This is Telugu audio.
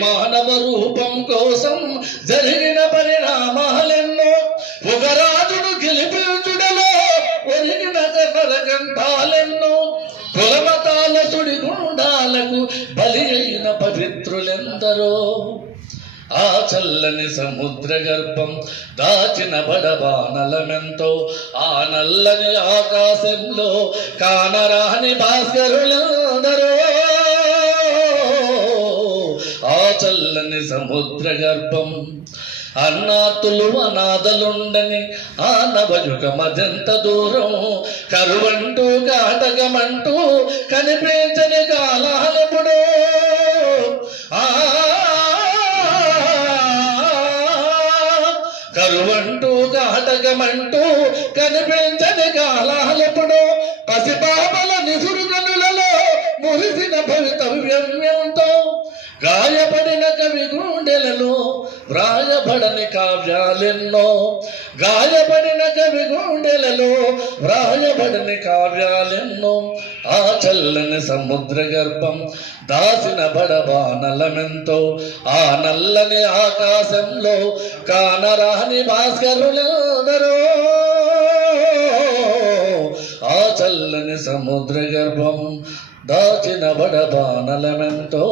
మానవ రూపం కోసం జరిగిన పరిణామాలెన్నో ఒక రాజును గెలిపించుడలో ఒరిగిన నరకంఠాలెన్నో కులమతాల సుడిగుండాలకు బలి అయిన పవిత్రులెందరో ఆ చల్లని సముద్ర గర్భం దాచిన బడబానలమెంతో ఆ నల్లని ఆకాశంలో కానరాని భాస్కరులందరో ఆ చల్లని సముద్ర గర్భం అన్నాతులు అనాథలుండని ఆ నవయుగ మదెంత దూరం కరువంటూ కాటకమంటూ కనిపించని కాలాలెప్పుడో కరువంటూ కాటకమంటూ కనిపించని కాలాలెప్పుడో పసిపాపల నిసురుగనులలో మురిసిన భవితవ్యంతో గాయపడిన కవి గుండెలలో వ్రాయబడని కావ్యాలెన్నో గాయపడిన కవి గుండెలలో వ్రాయబడని కావ్యాలెన్నో ఆ చల్లని సముద్ర గర్భం దాసిన బడబానలమెంతో ఆ నల్లని ఆకాశంలో కానరాని భాస్కరులందరూ ఆ చల్లని సముద్ర గర్భం దాచిన బడబానలమెంతో